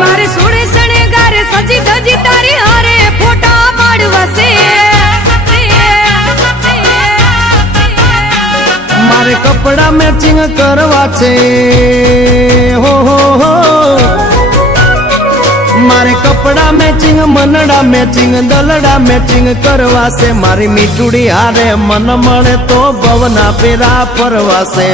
મારે સોડે શણગાર સજી ધજી તારી હારે ફોટા પાડવાશે મારે કપડા મેચિંગ કરવા છે હો હો હો મારે કપડા મેચિંગ મનડા મેચિંગ દલડા મેચિંગ કરવા છે મારી મીઠુડી હારે મન મળે તો ભવના પેરા ફરવાશે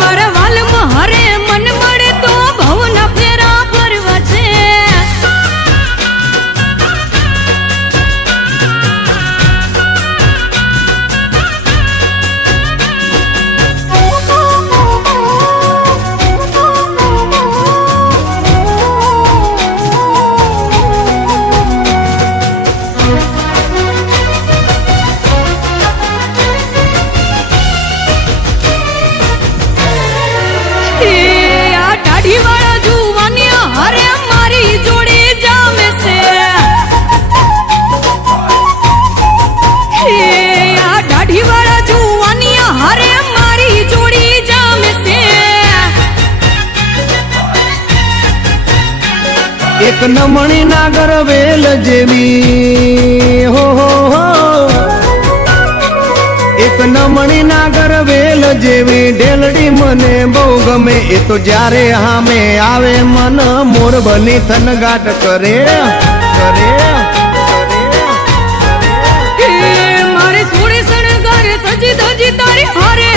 મારા વાલમાં હરે મન મળે તો ભવના ફેરા ફરવા છે વાળા જુવાનિયા હરે મારી જોડે જામે છે આ દાઢી વાળા જુવાનિયા હરે મારી જોડી જામે છે એક નમણી નાગર વેલ જેવી હો હો હો એક નમણી નાગર વેલ જેવી ઢેલડી મને બહુ ગમે એ તો જ્યારે હામે આવે મન મોર બની થનગાટ કરે કરે મારે સોડે શણગાર સજી ધજી તારી હારે